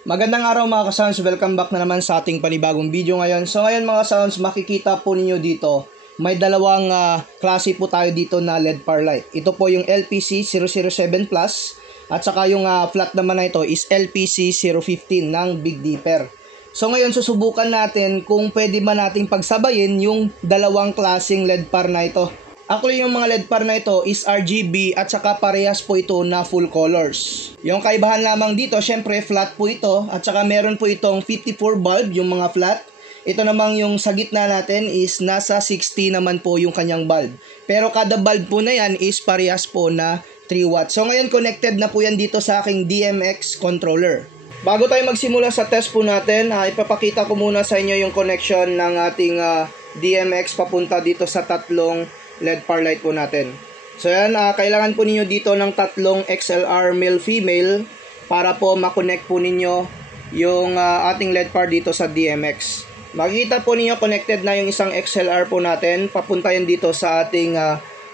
Magandang araw mga ka-sounds, welcome back na naman sa ating panibagong video ngayon. So ngayon mga sounds, makikita po ninyo dito, may dalawang klase po tayo dito na LED par light. Ito po yung LPC007 Plus at saka yung flat naman na ito is LPC015 ng Big Dipper. So ngayon susubukan natin kung pwede ba nating pagsabayin yung dalawang klaseng LED par na ito. Actually, yung mga LED par na ito is RGB at saka parehas po ito na full colors. Yung kaibahan lamang dito, syempre flat po ito at saka meron po itong 54 bulb yung mga flat. Ito namang yung sa gitna natin is nasa 60 naman po yung kanyang bulb. Pero kada bulb po na yan is parehas po na 3 watts. So ngayon connected na po yan dito sa aking DMX controller. Bago tayo magsimula sa test po natin, ipapakita ko muna sa inyo yung connection ng ating DMX papunta dito sa tatlong LED par light po natin. So yan, kailangan po ninyo dito ng tatlong XLR male-female para po makonect po ninyo yung ating LED par dito sa DMX. Makikita po ninyo connected na yung isang XLR po natin. Papunta yan dito sa ating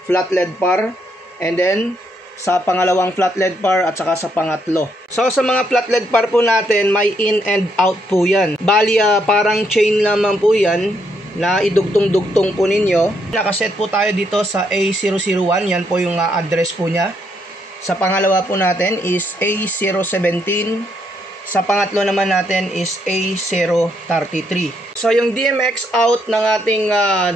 flat LED par. And then, sa pangalawang flat LED par at saka sa pangatlo. So sa mga flat LED par po natin, may in and out po yan. Bali, parang chain naman po yan na idugtong-dugtong po ninyo. Nakaset po tayo dito sa A001. Yan po yung address po niya. Sa pangalawa po natin is A017. Sa pangatlo naman natin is A033. So yung DMX out ng ating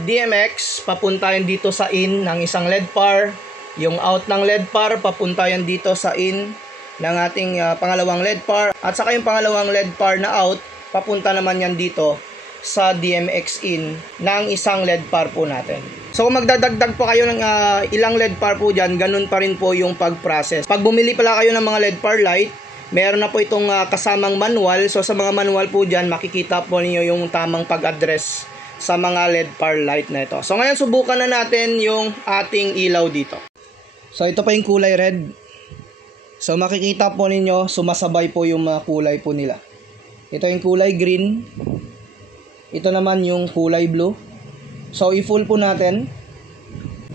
DMX, papunta yan dito sa in ng isang LED par. Yung out ng LED par, papunta yan dito sa in ng ating pangalawang LED par. At saka yung pangalawang LED par na out, papunta naman yan dito sa DMX in ng isang LED par po natin. So kung magdadagdag po kayo ng ilang LED par po dyan, ganun pa rin po yung pag-process. Pag bumili pala kayo ng mga LED par light, meron na po itong kasamang manual. So sa mga manual po dyan, makikita po niyo yung tamang pag-address sa mga LED par light na ito. So ngayon subukan na natin yung ating ilaw dito. So ito pa yung kulay red. So makikita po ninyo, sumasabay po yung mga kulay po nila. Ito yung kulay green. Ito naman yung kulay blue. So i-full po natin.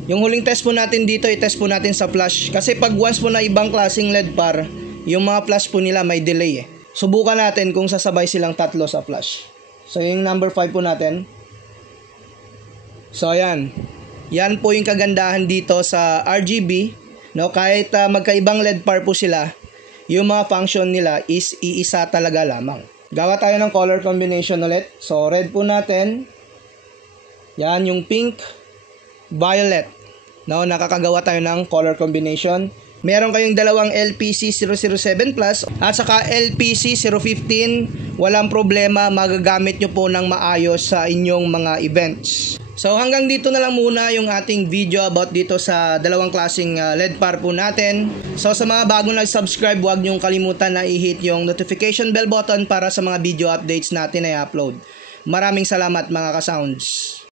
Yung huling test po natin dito, i-test po natin sa flash. Kasi pag once po na ibang klaseng LED par, yung mga flash po nila may delay eh. Subukan natin kung sasabay silang tatlo sa flash. So yung number 5 po natin. So ayan. Yan po yung kagandahan dito sa RGB. No? Kahit magkaibang LED par po sila, yung mga function nila is iisa talaga lamang. Gawa tayo ng color combination ulit. So, red po natin. Yan, yung pink, violet. No, nakakagawa tayo ng color combination. Meron kayong dalawang LPC007 Plus at saka LPC015. Walang problema, magagamit nyo po ng maayos sa inyong mga events. So hanggang dito na lang muna yung ating video about dito sa dalawang klaseng LED par po natin. So sa mga bagong nag-subscribe, huwag niyong kalimutan na i-hit yung notification bell button para sa mga video updates natin na i-upload. Maraming salamat mga ka-sounds.